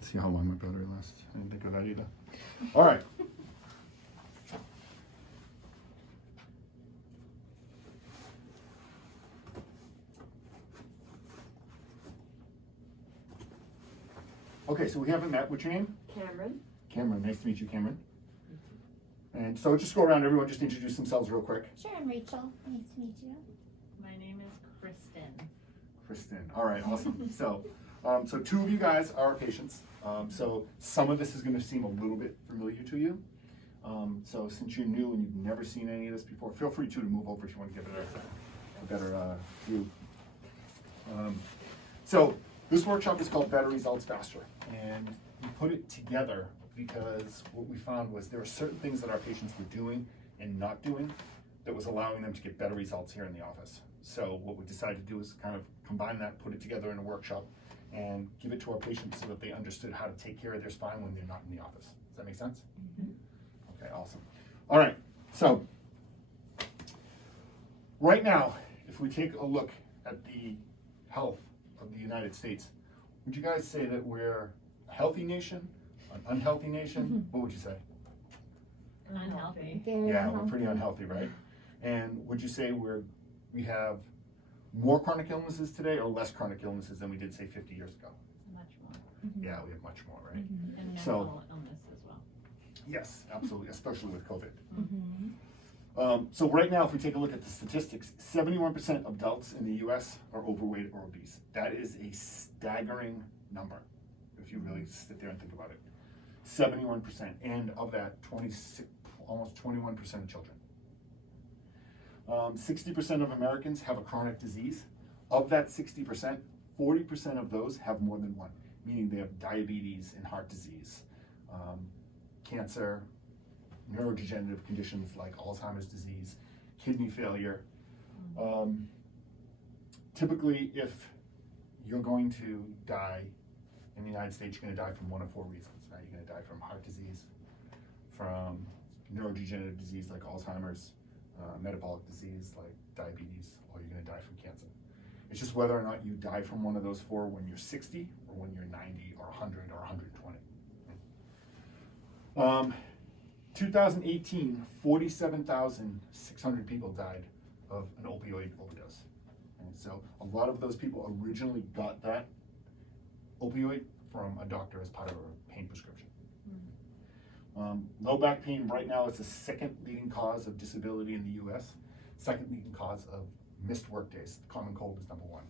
See how long my battery lasts. I didn't think of that either. All right. Okay, so we haven't met. What's your name? Cameron. Cameron. Nice to meet you, Cameron. And so just go around, everyone just introduce themselves real quick. Sure, I'm Rachel. Nice to meet you. My name is Kristen. Kristen. All right, awesome. So two of you guys are our patients. So some of this is going to seem a little bit familiar to you. So since you're new and you've never seen any of this before, feel free to move over if you want to get a better view. So this workshop is called Better Results Faster, and we put it together because what we found was there are certain things that our patients were doing and not doing that was allowing them to get better results here in the office. So what we decided to do is kind of combine that, put it together in a workshop, and give it to our patients so that they understood how to take care of their spine when they're not in the office. Does that make sense? Mm-hmm. Okay, awesome. All right, so right now, if we take a look at the health of the United States, would you guys say that we're a healthy nation, an unhealthy nation? Mm-hmm. What would you say? Unhealthy. Yeah, we're pretty unhealthy, right? And would you say we have more chronic illnesses today or less chronic illnesses than we did, say, 50 years ago? Much more. Mm-hmm. Yeah, we have much more, right? Mm-hmm. And So- mental illness as well. Yes, absolutely, especially with COVID. Mm-hmm. So right now, if we take a look at the statistics, 71% of adults in the US are overweight or obese. That is a staggering number, if you really sit there and think about it. 71%, and of that, almost 21% of children. 60% of Americans have a chronic disease. Of that 60%, 40% of those have more than one, meaning they have diabetes and heart disease, cancer, neurodegenerative conditions like Alzheimer's disease, kidney failure. Typically, if you're going to die in the United States, you're going to die from one of four reasons. Right? You're going to die from heart disease, from neurodegenerative disease like Alzheimer's, metabolic disease like diabetes, or you're going to die from cancer. It's just whether or not you die from one of those four when you're 60 or when you're 90 or 100 or 120. 2018, 47,600 people died of an opioid overdose. And so a lot of those people originally got that opioid from a doctor as part of a pain prescription. Low back pain right now is the second leading cause of disability in the US, second leading cause of missed work days. The common cold is number one.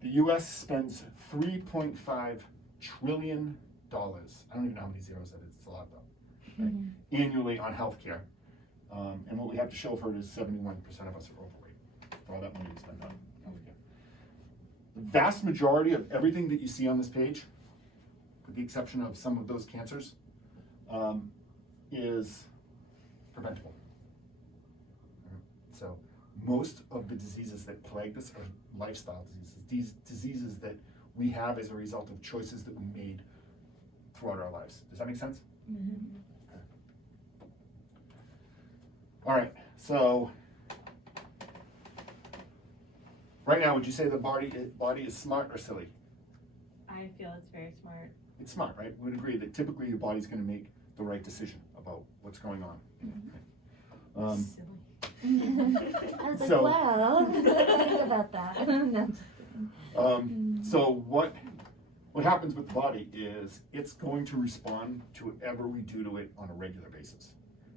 The US spends $3.5 trillion. I don't even know how many zeros that is. It's a lot though. Right? Mm-hmm. Annually on healthcare. And what we have to show for it is 71% of us are overweight for all that money we spend on healthcare. The vast majority of everything that you see on this page, with the exception of some of those cancers, is preventable. So most of the diseases that plague us are lifestyle diseases. These diseases that we have as a result of choices that we made throughout our lives. Does that make sense? Mm-hmm. Okay. All right, so right now, would you say the body is smart or silly? I feel it's very smart. It's smart, right? We'd agree that typically your body's going to make the right decision about what's going on. Mm-hmm. I was like, So- wow, think about that. No. So what happens with the body is it's going to respond to whatever we do to it on a regular basis.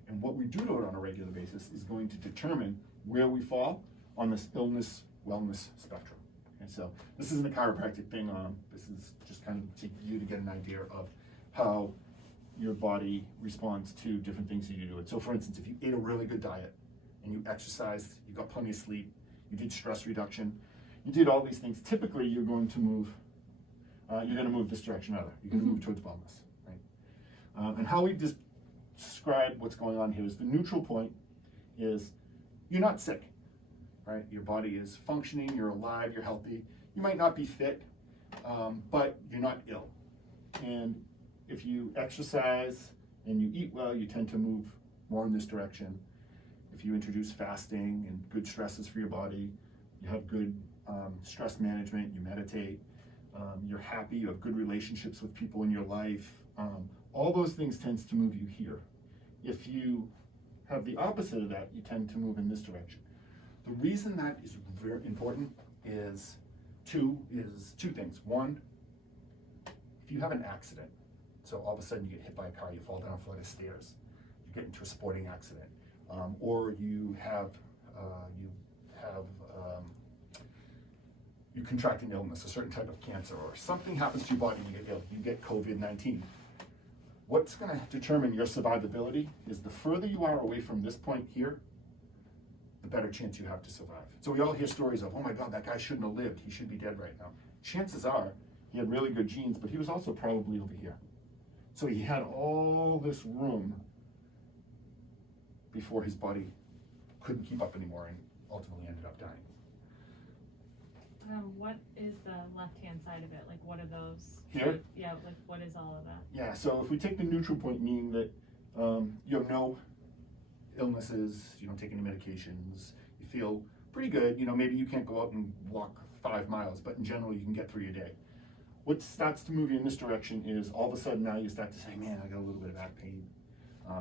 And what we do to it on a regular basis is going to determine where we fall on this illness-wellness spectrum. And so this isn't a chiropractic thing. This is just kind of to you to get an idea of how your body responds to different things that you do to it. So for instance, if you ate a really good diet and you exercised, you got plenty of sleep, you did stress reduction, you did all these things, typically you're going to move this direction rather. You're going to move towards wellness, right? And how we just describe what's going on here is the neutral point is you're not sick, right? Your body is functioning, you're alive, you're healthy. You might not be fit, but you're not ill. And if you exercise and you eat well, you tend to move more in this direction. If you introduce fasting and good stresses for your body, you have good stress management, you meditate, you're happy, you have good relationships with people in your life. All those things tends to move you here. If you have the opposite of that, you tend to move in this direction. The reason that is very important is two things. One, if you have an accident, so all of a sudden you get hit by a car, you fall down a flight of stairs, you get into a sporting accident, or you contract an illness, a certain type of cancer, or something happens to your body and you get ill, you get COVID-19. What's going to determine your survivability is the further you are away from this point here, the better chance you have to survive. So we all hear stories of, oh my God, that guy shouldn't have lived, he should be dead right now. Chances are he had really good genes, but he was also probably over here. So he had all this room before his body couldn't keep up anymore and ultimately ended up dying. What is the left-hand side of it? Like, what are those? Here? Yeah, like, what is all of that? Yeah, so if we take the neutral point, meaning that you have no illnesses, you don't take any medications, you feel pretty good, maybe you can't go out and walk 5 miles, but in general you can get through your day. What starts to move you in this direction is all of a sudden now you start to say, man, I got a little bit of back pain.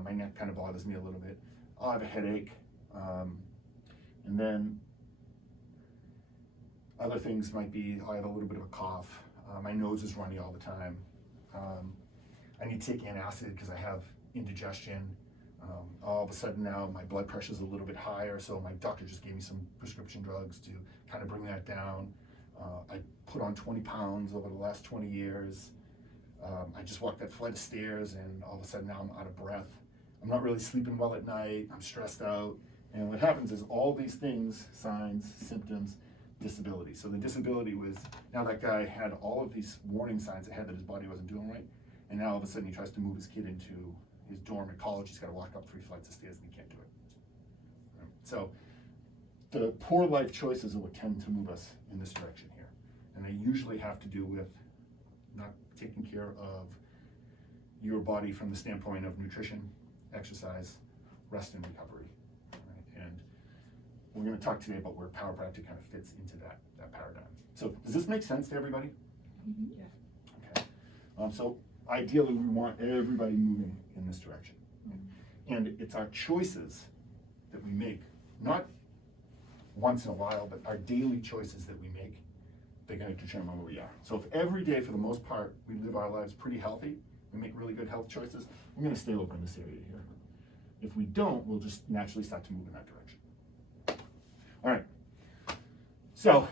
My neck kind of bothers me a little bit. I have a headache. And then other things might be, I have a little bit of a cough. My nose is runny all the time. I need to take antacid because I have indigestion. All of a sudden now my blood pressure is a little bit higher, so my doctor just gave me some prescription drugs to kind of bring that down. I put on 20 pounds over the last 20 years. I just walked that flight of stairs and all of a sudden now I'm out of breath. I'm not really sleeping well at night, I'm stressed out. And what happens is all these things, signs, symptoms, disability. So the disability was, now that guy had all of these warning signs ahead that his body wasn't doing right. And now all of a sudden he tries to move his kid into his dorm at college, he's got to walk up 3 flights of stairs and he can't do it. Right? So the poor life choices are what tend to move us in this direction here. And they usually have to do with not taking care of your body from the standpoint of nutrition, exercise, rest and recovery. Right? And we're going to talk today about where chiropractic kind of fits into that paradigm. So does this make sense to everybody? Mm-hmm. Yeah. Okay. So ideally we want everybody moving in this direction. Mm-hmm. And it's our choices that we make, not once in a while, but our daily choices that we make, they're going to determine where we are. So if every day, for the most part, we live our lives pretty healthy, we make really good health choices, we're going to stay open in this area here. If we don't, we'll just naturally start to move in that direction. All right. So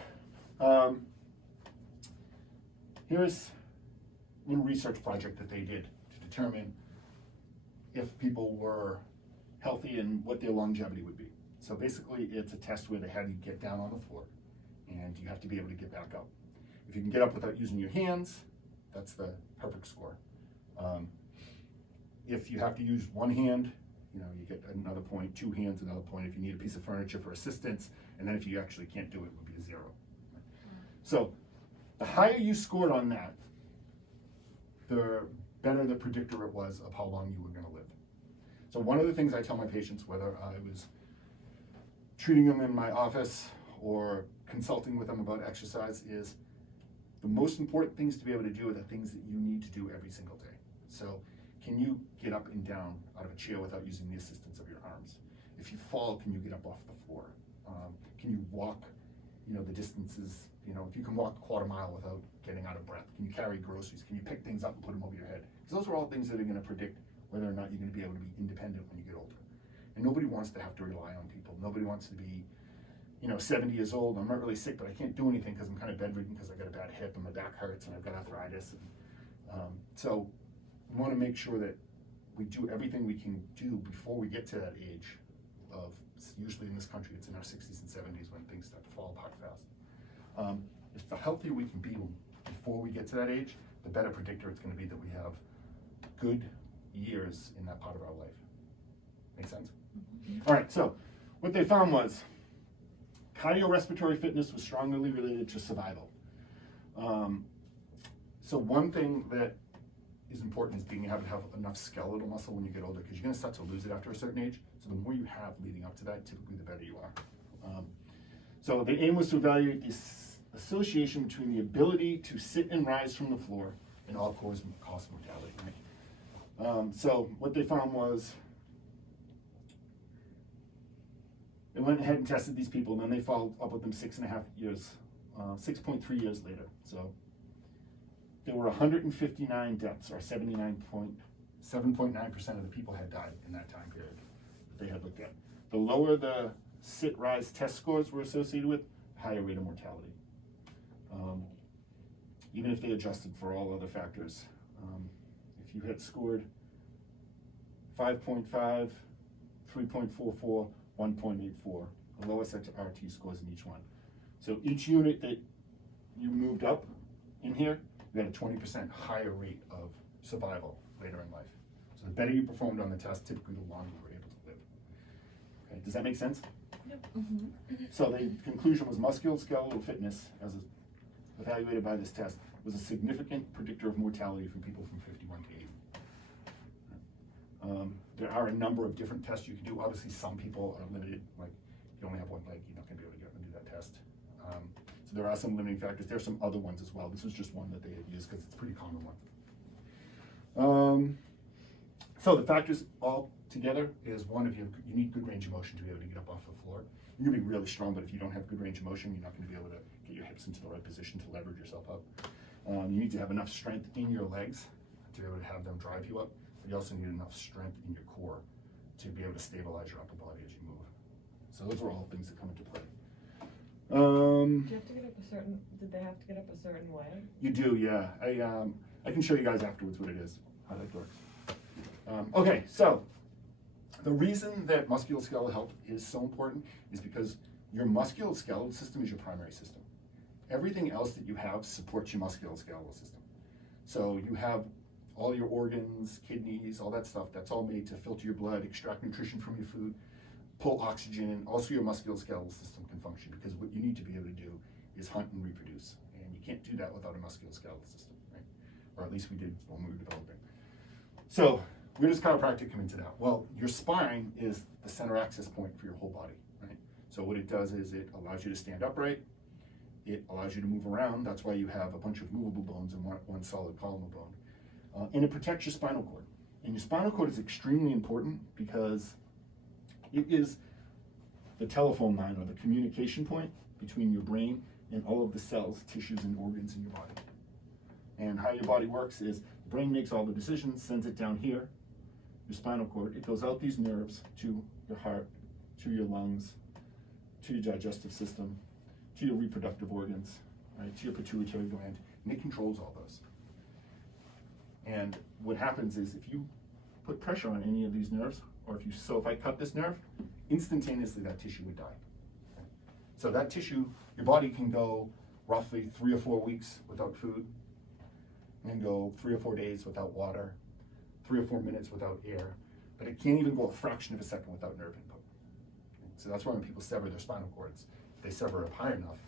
here's a little research project that they did to determine if people were healthy and what their longevity would be. So basically it's a test where they have you get down on the floor and you have to be able to get back up. If you can get up without using your hands, that's the perfect score. If you have to use one hand, you get another point, 2 hands, another point. If you need a piece of furniture for assistance, and then if you actually can't do it, it would be a 0. So the higher you scored on that, the better the predictor it was of how long you were going to live. So one of the things I tell my patients, whether I was treating them in my office or consulting with them about exercise, is the most important things to be able to do are the things that you need to do every single day. So can you get up and down out of a chair without using the assistance of your arms? If you fall, can you get up off the floor? Can you walk, the distances, if you can walk a quarter mile without getting out of breath? Can you carry groceries? Can you pick things up and put them over your head? Because those are all things that are going to predict whether or not you're going to be able to be independent when you get older. And nobody wants to have to rely on people. Nobody wants to be 70 years old, I'm not really sick, but I can't do anything because I'm kind of bedridden because I've got a bad hip and my back hurts and I've got arthritis. So we want to make sure that we do everything we can do before we get to that age of, usually in this country, it's in our 60s and 70s when things start to fall apart fast. If the healthier we can be before we get to that age, the better predictor it's going to be that we have good years in that part of our life. Make sense? Mm-hmm. All right, so what they found was cardiorespiratory fitness was strongly related to survival. So one thing that is important is being able to have enough skeletal muscle when you get older, because you're going to start to lose it after a certain age. So the more you have leading up to that, typically the better you are. So the aim was to evaluate this association between the ability to sit and rise from the floor and all-cause mortality, right? So what they found was, they went ahead and tested these people, and then they followed up with them 6.5 years, 6.3 years later. So there were 159 deaths, or 7.9% of the people had died in that time period that they had looked at. The lower the sit-rise test scores were associated with, higher rate of mortality. Even if they adjusted for all other factors. If you had scored 5.5, 3.44, 1.84, the lowest RT scores in each one. So each unit that you moved up in here, you had a 20% higher rate of survival later in life. So the better you performed on the test, typically the longer you were able to live. Okay, does that make sense? Mhm. So the conclusion was musculoskeletal fitness, as evaluated by this test, was a significant predictor of mortality from people from 51 to 80. There are a number of different tests you can do. Obviously, some people are limited, like you only have one leg, you're not going to be able to get up and do that test. So there are some limiting factors. There are some other ones as well. This was just one that they had used because it's a pretty common one. So the factors all together is one, if you need good range of motion to be able to get up off the floor. You're going to be really strong, but if you don't have good range of motion, you're not going to be able to get your hips into the right position to leverage yourself up. You need to have enough strength in your legs to be able to have them drive you up. But you also need enough strength in your core to be able to stabilize your upper body as you move. So those are all things that come into play. Do you have to get up a certain? Did they have to get up a certain way? You do, yeah. I can show you guys afterwards what it is, how that works. Okay, so the reason that musculoskeletal health is so important is because your musculoskeletal system is your primary system. Everything else that you have supports your musculoskeletal system. So you have all your organs, kidneys, all that stuff, that's all made to filter your blood, extract nutrition from your food, pull oxygen. Also your musculoskeletal system can function because what you need to be able to do is hunt and reproduce. And you can't do that without a musculoskeletal system, right? Or at least we did when we were developing. So where does chiropractic come into that? Well, your spine is the center access point for your whole body, right? So what it does is it allows you to stand upright. It allows you to move around. That's why you have a bunch of movable bones and one solid column of bone. And it protects your spinal cord. And your spinal cord is extremely important because it is the telephone line or the communication point between your brain and all of the cells, tissues, and organs in your body. And how your body works is the brain makes all the decisions, sends it down here, your spinal cord. It goes out these nerves to your heart, to your lungs, to your digestive system, to your reproductive organs, right, to your pituitary gland, and it controls all those. And what happens is if you put pressure on any of these nerves, or if I cut this nerve, instantaneously that tissue would die. Okay? So that tissue, your body can go roughly 3 or 4 weeks without food, and go 3 or 4 days without water, 3 or 4 minutes without air, but it can't even go a fraction of a second without nerve input. Okay? So that's why when people sever their spinal cords, if they sever it high enough,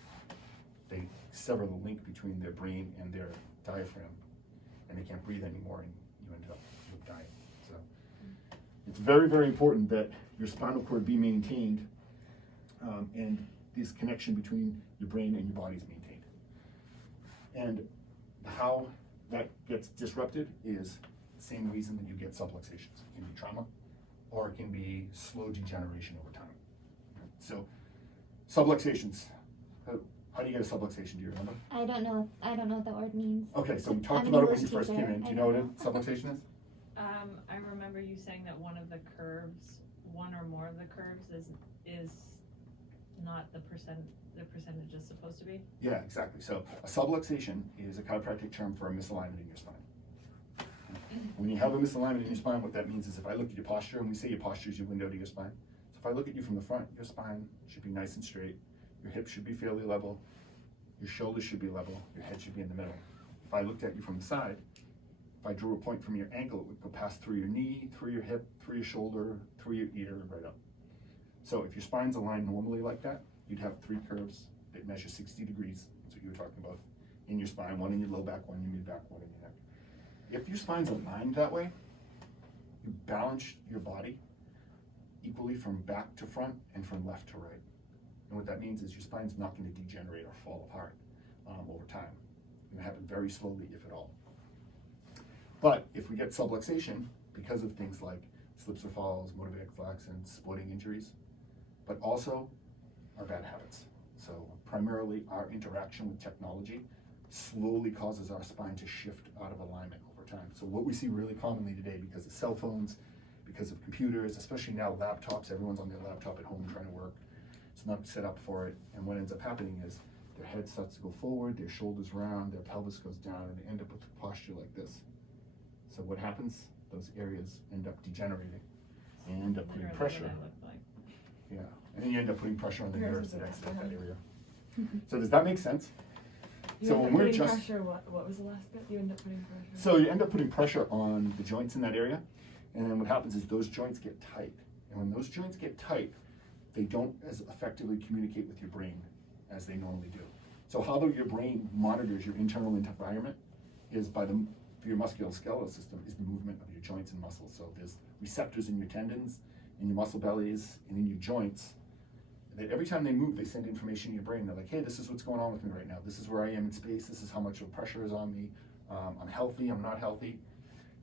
they sever the link between their brain and their diaphragm, and they can't breathe anymore, and you end up dying. So it's very, very important that your spinal cord be maintained, and this connection between your brain and your body is maintained. And how that gets disrupted is the same reason that you get subluxations. It can be trauma, or it can be slow degeneration over time. So subluxations. How do you get a subluxation? Do you remember? I don't know what the word means. Okay, so we I'm talked an about it when English you first teacher. came in. Do I you know what a don't know. subluxation is? I remember you saying that one of the curves, one or more of the curves is not the percentage is supposed to be? Yeah, exactly. So a subluxation is a chiropractic term for a misalignment in your spine. When you have a misalignment in your spine, what that means is if I look at your posture, and we say your posture is your window to your spine. So if I look at you from the front, your spine should be nice and straight. Your hips should be fairly level. Your shoulders should be level. Your head should be in the middle. If I looked at you from the side, if I drew a point from your ankle, it would go past through your knee, through your hip, through your shoulder, through your ear, right up. So if your spine's aligned normally like that, you'd have 3 curves that measure 60 degrees. That's what you were talking about. In your spine, one in your low back, one in your mid back, one in your neck. If your spine's aligned that way, you balance your body equally from back to front and from left to right. And what that means is your spine's not going to degenerate or fall apart. over time. It's going to happen very slowly, if at all. But if we get subluxation because of things like slips or falls, motor vehicle accidents, sporting injuries, but also our bad habits. So primarily our interaction with technology slowly causes our spine to shift out of alignment over time. So what we see really commonly today, because of cell phones, because of computers, especially now laptops, everyone's on their laptop at home trying to work. It's not set up for it. And what ends up happening is their head starts to go forward, their shoulders round, their pelvis goes down, and they end up with a posture like this. So what happens? Those areas end up degenerating and end up putting Literally pressure. what I looked like. Yeah, and then you end up putting pressure on the Yours nerves is that a exit bad that one. area. So does that make sense? You So end when up we're putting just- pressure, what was the last bit? You end up putting pressure. So you end up putting pressure on the joints in that area, and then what happens is those joints get tight. And when those joints get tight, they don't as effectively communicate with your brain as they normally do. So how your brain monitors your internal environment is by for your musculoskeletal system is the movement of your joints and muscles. So there's receptors in your tendons, in your muscle bellies, and in your joints, that every time they move, they send information to your brain. They're like, hey, this is what's going on with me right now. This is where I am in space. This is how much of pressure is on me. I'm healthy, I'm not healthy.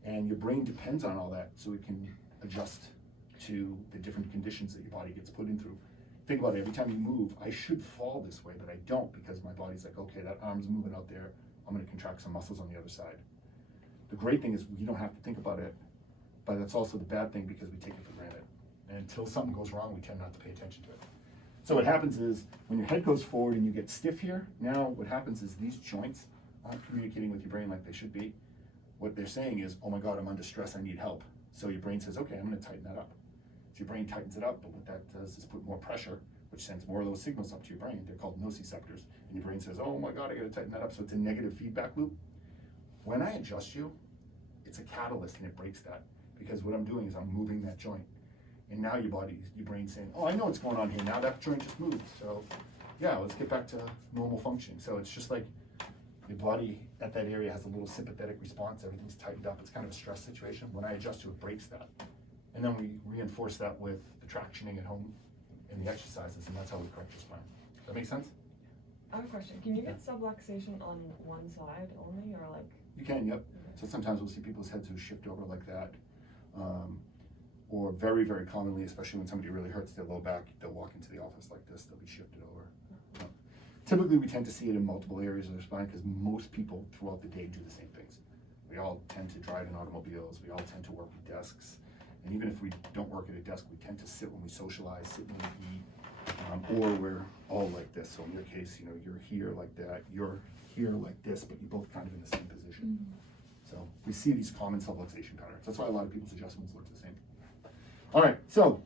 And your brain depends on all that so it can adjust to the different conditions that your body gets put in through. Think about it, every time you move, I should fall this way, but I don't, because my body's like, okay, that arm's moving out there. I'm gonna contract some muscles on the other side. The great thing is we don't have to think about it, but that's also the bad thing because we take it for granted. And until something goes wrong, we tend not to pay attention to it. So what happens is when your head goes forward and you get stiff here, now what happens is these joints aren't communicating with your brain like they should be. What they're saying is, oh my God, I'm under stress, I need help. So your brain says, okay, I'm gonna tighten that up. So your brain tightens it up, but what that does is put more pressure, which sends more of those signals up to your brain. They're called nociceptors. And your brain says, oh my God, I gotta tighten that up. So it's a negative feedback loop. When I adjust you, it's a catalyst and it breaks that. Because what I'm doing is I'm moving that joint. And now your brain's saying, oh, I know what's going on here. Now that joint just moved. So yeah, let's get back to normal functioning. So it's just like your body at that area has a little sympathetic response. Everything's tightened up. It's kind of a stress situation. When I adjust to it, breaks that. And then we reinforce that with the tractioning at home and the exercises, and that's how we correct your spine. Does that make sense? I have a question. Can you get subluxation on one side only, or like? You can, yep. So sometimes we'll see people's heads who shift over like that. Or very, very commonly, especially when somebody really hurts their low back, they'll walk into the office like this, they'll be shifted over. Typically, we tend to see it in multiple areas of their spine because most people throughout the day do the same things. We all tend to drive in automobiles, we all tend to work with desks, and even if we don't work at a desk, we tend to sit when we socialize, sit when we eat, or we're all like this. So in your case, you know, you're here like that, you're here like this, but you're both kind of in the same position. So we see these common subluxation patterns. That's why a lot of people's adjustments look the same. All right, so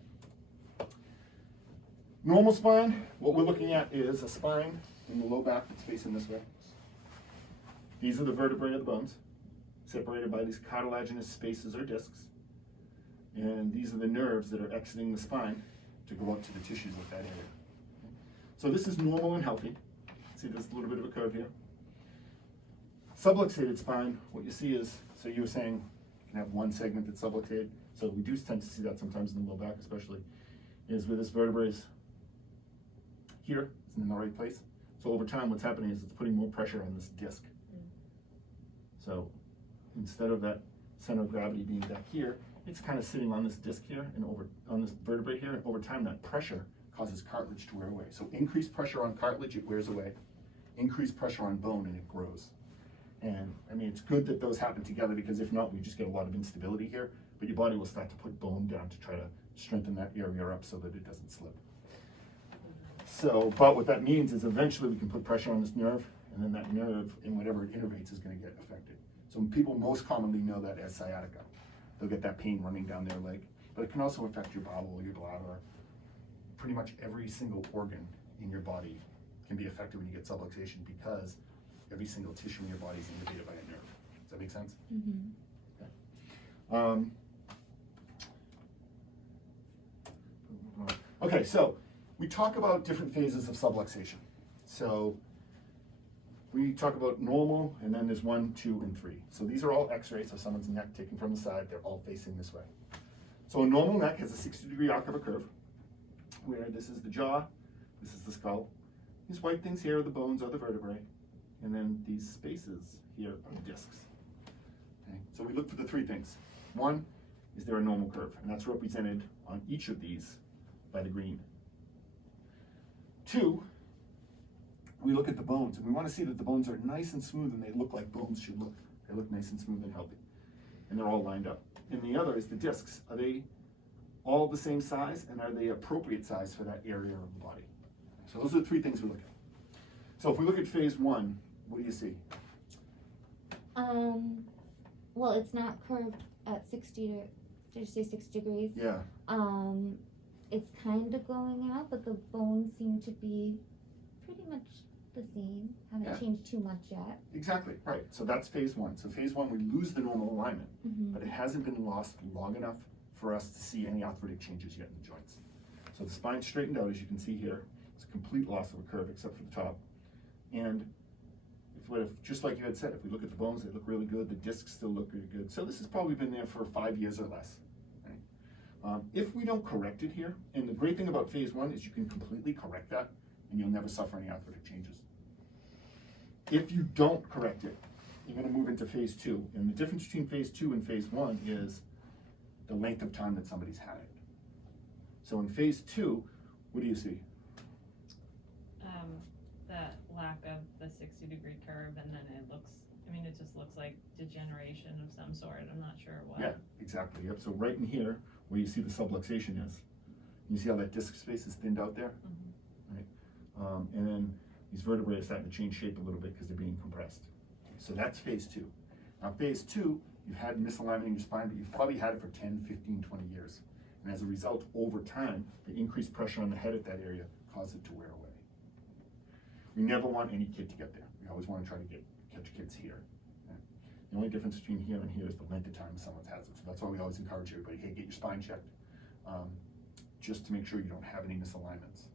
normal spine, what we're looking at is a spine in the low back that's facing this way. These are the vertebrae of the bones, separated by these cartilaginous spaces or discs. And these are the nerves that are exiting the spine to go out to the tissues of that area. So this is normal and healthy. See, there's a little bit of a curve here. Subluxated spine, what you see is, so you were saying you can have one segment that's subluxated. So we do tend to see that sometimes in the low back especially, is where this vertebrae is here, it's in the right place. So over time what's happening is it's putting more pressure on this disc. So instead of that center of gravity being back here, it's kind of sitting on this disc here and on this vertebrae here, and over time that pressure causes cartilage to wear away. So increased pressure on cartilage, it wears away. Increased pressure on bone and it grows. And I mean, it's good that those happen together because if not, we just get a lot of instability here. But your body will start to put bone down to try to strengthen that area up so that it doesn't slip. So, but what that means is eventually we can put pressure on this nerve, and then that nerve, in whatever it innervates, is going to get affected. So people most commonly know that as sciatica. They'll get that pain running down their leg, but it can also affect your bowel, your bladder. Pretty much every single organ in your body can be affected when you get subluxation because every single tissue in your body is innervated by a nerve. Does that make sense? Okay. Okay, so we talk about different phases of subluxation. So we talk about normal, and then there's 1, 2, and 3. So these are all x-rays of someone's neck taken from the side. They're all facing this way. So a normal neck has a 60-degree arc of a curve, where this is the jaw, this is the skull. These white things here are the bones or the vertebrae. and then these spaces here are the discs. Okay? So we look for the three things. One, is there a normal curve? And that's represented on each of these by the green. Two, we look at the bones, and we want to see that the bones are nice and smooth, and they look like bones should look. They look nice and smooth and healthy, and they're all lined up. And the other is the discs. Are they all the same size, and are they appropriate size for that area of the body? So those are the three things we look at. So if we look at phase one, what do you see? Well, it's not curved at 60 did you say 6 degrees? Yeah, It's kind of going out, but the bones seem to be pretty much the same. Haven't Yeah. changed too much yet. exactly, right. So that's phase one. So phase one, we lose the normal alignment, Mm-hmm. but it hasn't been lost long enough for us to see any arthritic changes yet in the joints. So the spine's straightened out, as you can see here. It's a complete loss of a curve except for the top. And if just like you had said, if we look at the bones, they look really good. The discs still look really good. So this has probably been there for 5 years or less. Right? If we don't correct it here, and the great thing about phase one is you can completely correct that, and you'll never suffer any arthritic changes. If you don't correct it, you're going to move into phase two. And the difference between phase two and phase one is the length of time that somebody's had it. So in phase two, what do you see? The lack of the 60-degree curve, and then it just looks like degeneration of some sort. I'm not sure what. Yeah, exactly. Yep. So right in here, where you see the subluxation is, you see how that disc space is thinned out there, Mhm. right? And then these vertebrae are starting to change shape a little bit because they're being compressed. So that's phase two. Now phase two, you've had misalignment in your spine, but you've probably had it for 10, 15, 20 years. And as a result, over time, the increased pressure on the head at that area caused it to wear away. We never want any kid to get there. We always want to try to catch kids here. Okay? The only difference between here and here is the length of time someone has it. So that's why we always encourage everybody, hey, get your spine checked, just to make sure you don't have any misalignments,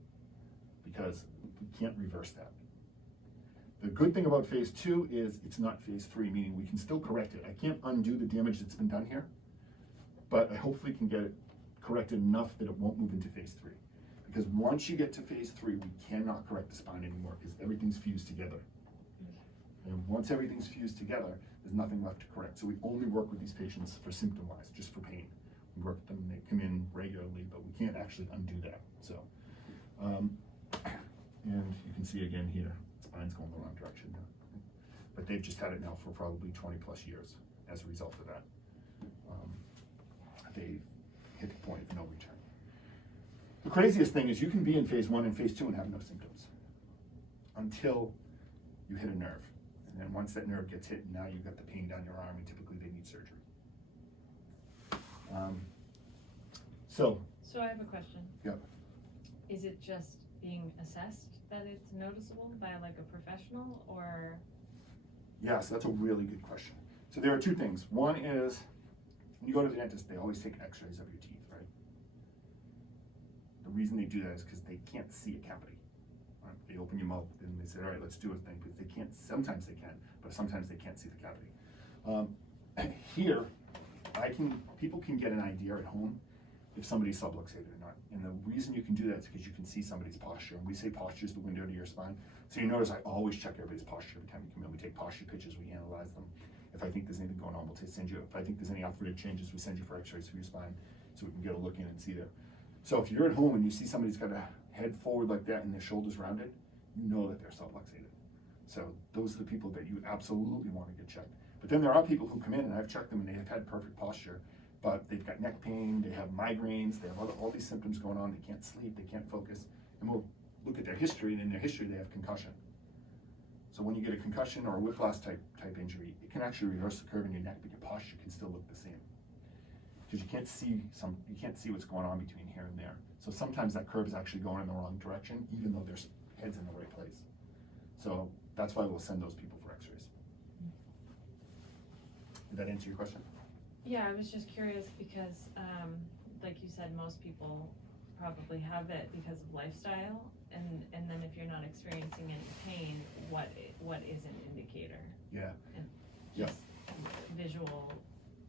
because we can't reverse that. The good thing about phase two is it's not phase three, meaning we can still correct it. I can't undo the damage that's been done here, but I hopefully can get it corrected enough that it won't move into phase three. Because once you get to phase three, we cannot correct the spine anymore because everything's fused together. And once everything's fused together, there's nothing left to correct. So we only work with these patients for symptom-wise, just for pain. We work with them, they come in regularly, but we can't actually undo that. So, and you can see again here, spine's going the wrong direction now. But they've just had it now for probably 20 plus years as a result of that. They've hit the point of no return. The craziest thing is you can be in phase one and phase two and have no symptoms until you hit a nerve. And then once that nerve gets hit, now you've got the pain down your arm, and typically they need surgery. So I have a question. Yep. Is it just being assessed that it's noticeable by like a professional, or? Yes, that's a really good question. So there are two things. One is, when you go to the dentist, they always take x-rays of your teeth, right? The reason they do that is because they can't see a cavity. Right? They open your mouth and they say, all right, let's do a thing, because they can't, sometimes they can, but sometimes they can't see the cavity. Here, people can get an idea at home if somebody's subluxated or not. And the reason you can do that is because you can see somebody's posture. And we say posture is the window to your spine. So you notice I always check everybody's posture every time you come in. We take posture pictures, we analyze them. If I think there's anything going on, we'll send you. If I think there's any arthritic changes, we send you for x-rays of your spine so we can get a look in and see there. So if you're at home and you see somebody's got a head forward like that and their shoulders rounded, you know that they're subluxated. So those are the people that you absolutely want to get checked. But then there are people who come in, and I've checked them, and they have had perfect posture, but they've got neck pain, they have migraines, they have all these symptoms going on, they can't sleep, they can't focus, and we'll look at their history, and in their history they have concussion. So when you get a concussion or a whiplash type injury, it can actually reverse the curve in your neck, but your posture can still look the same. Because you can't see what's going on between here and there. So sometimes that curve is actually going in the wrong direction, even though their head's in the right place. So that's why we'll send those people for x-rays. Did that answer your question? Yeah, I was just curious because, like you said, most people probably have it because of lifestyle, and then if you're not experiencing any pain, what is an indicator? Yeah. And Yeah. just visual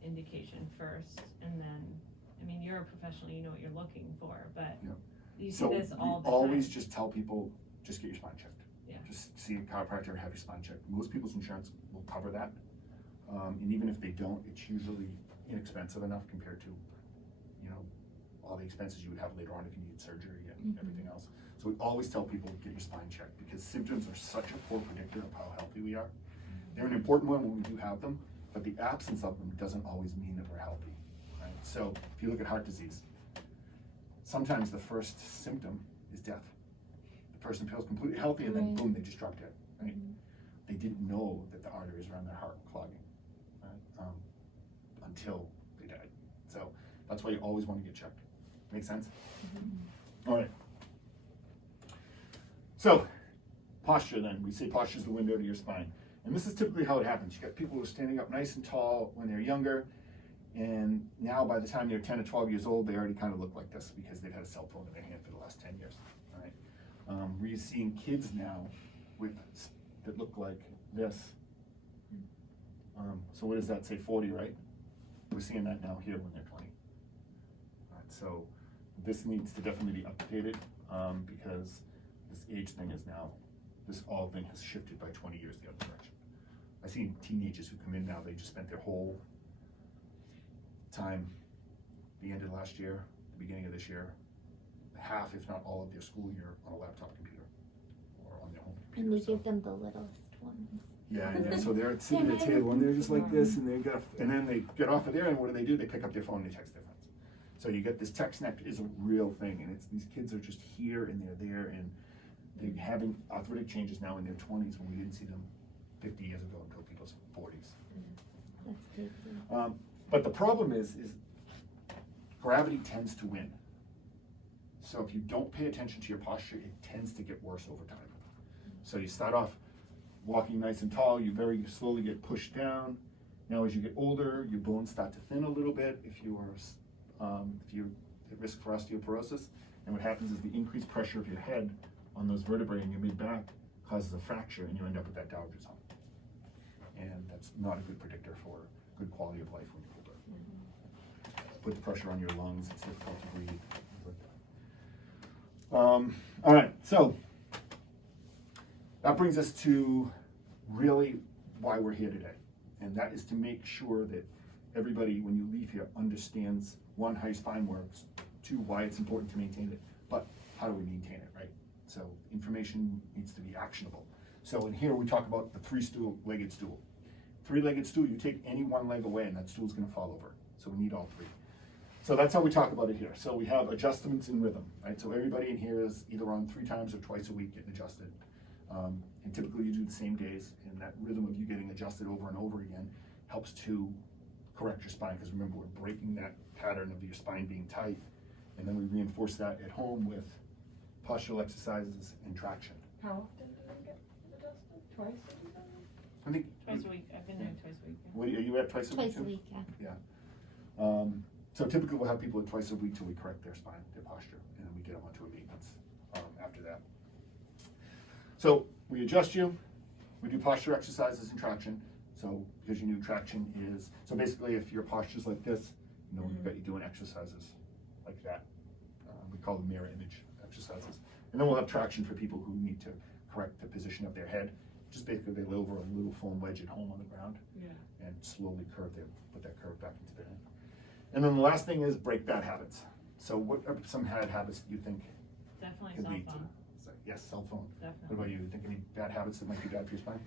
indication first, and then, I mean, you're a professional, you know what you're looking for, but Yeah. you see So this all the we always time. just tell people, just get your spine checked. Yeah. just see a chiropractor, have your spine checked. Most people's insurance will cover that. And even if they don't, it's usually inexpensive enough compared to, you know, all the expenses you would have later on if you need surgery and everything else. So we always tell people get your spine checked because symptoms are such a poor predictor of how healthy we are. They're an important one when we do have them, but the absence of them doesn't always mean that we're healthy, right? So if you look at heart disease, sometimes the first symptom is death. The person feels completely healthy and then Right. boom, they just drop dead, right? They didn't know that the arteries around their heart were clogging, right? Until they died. So that's why you always want to get checked. Make sense? All right. So posture then, we say posture is the window to your spine. And this is typically how it happens. You got people who are standing up nice and tall when they're younger, and now by the time they're 10 or 12 years old, they already kind of look like this because they've had a cell phone in their hand for the last 10 years, all right? We're seeing kids now that look like this. So what does that say, 40, right? We're seeing that now here when they're 20. All right, so this needs to definitely be updated because this age thing is now, this all thing has shifted by 20 years the other direction. I've seen teenagers who come in now, they just spent their whole time, the end of last year, the beginning of this year, half, if not all of their school year on a laptop computer or on their home computer. And we So- give them the littlest ones. yeah, so they're sitting at the table and they're just like this, and then they get off of there, and what do? They pick up their phone and they text their friends. So you get this text neck is a real thing, and it's these kids are just here and they're there, and they're having arthritic changes now in their 20s when we didn't see them 50 years ago until people's 40s. That's crazy. But the problem is gravity tends to win. So if you don't pay attention to your posture, it tends to get worse over time. So you start off walking nice and tall, you very slowly get pushed down. Now as you get older, your bones start to thin a little bit if you're at risk for osteoporosis. And what happens is the increased pressure of your head on those vertebrae in your mid-back causes a fracture, and you end up with that Dowager zone. And that's not a good predictor for good quality of life when you're older. Put the pressure on your lungs, it's difficult to breathe, things like that. All right, so that brings us to really why we're here today. And that is to make sure that everybody, when you leave here, understands, one, how your spine works, two, why it's important to maintain it, but how do we maintain it, right? So information needs to be actionable. So in here, we talk about the three-legged stool. Three-legged stool, you take any one leg away and that stool's gonna fall over. So we need all three. So that's how we talk about it here. So we have adjustments in rhythm, right? So everybody in here is either on 3 times or twice a week getting adjusted. And typically you do the same days, and that rhythm of you getting adjusted over and over again helps to correct your spine, because remember, we're breaking that pattern of your spine being tight, and then we reinforce that at home with postural exercises and traction. How often do they get adjusted? Twice, did you say? I think, Twice a week, I've been doing twice a week. what, are you at twice a week Twice a too? week, yeah. Yeah. So typically we'll have people at twice a week till we correct their spine, their posture, and then we get them onto a maintenance after that. So we adjust you, we do posture exercises and traction. So because you knew traction is, so basically if your posture's like this, you know, we've got you doing exercises like that. We call them mirror image exercises. And then we'll have traction for people who need to correct the position of their head. Just basically they lay over a little foam wedge at home on the ground Yeah. and slowly put that curve back into their head. And then the last thing is break bad habits. So what are some bad habits that you think Definitely could cell lead to? phone, So, yes, cell phone. What definitely. about you? You think any bad habits that might be bad for your spine?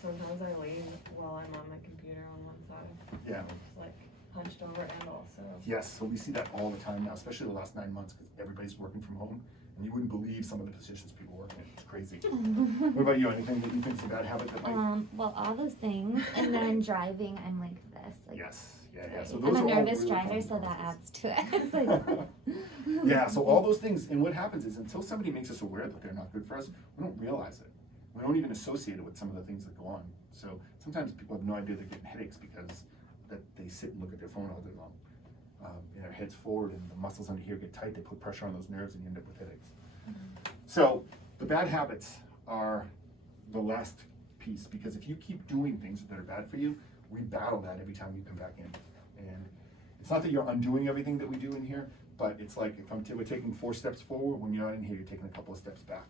Sometimes I lean while I'm on my computer on one side. Yeah. Just like hunched over, and also. Yes, so we see that all the time now, especially the last 9 months, because everybody's working from home, and you wouldn't believe some of the positions people work in. It's crazy. What about you? Anything that you think is a bad habit that might? Well, all those things, and then driving, I'm like this. Like, Yes, yeah. So I'm those a are all nervous really driver, common so that causes. adds to it. It's like, Yeah, so all those things, and what happens is until somebody makes us aware that they're not good for us, we don't realize it. We don't even associate it with some of the things that go on. So sometimes people have no idea they're getting headaches because that they sit and look at their phone all day long. And their head's forward and the muscles under here get tight, they put pressure on those nerves and you end up with headaches. So the bad habits are the last piece, because if you keep doing things that are bad for you, we battle that every time you come back in. And it's not that you're undoing everything that we do in here, but it's like if we're taking 4 steps forward, when you're not in here, you're taking a couple of steps back.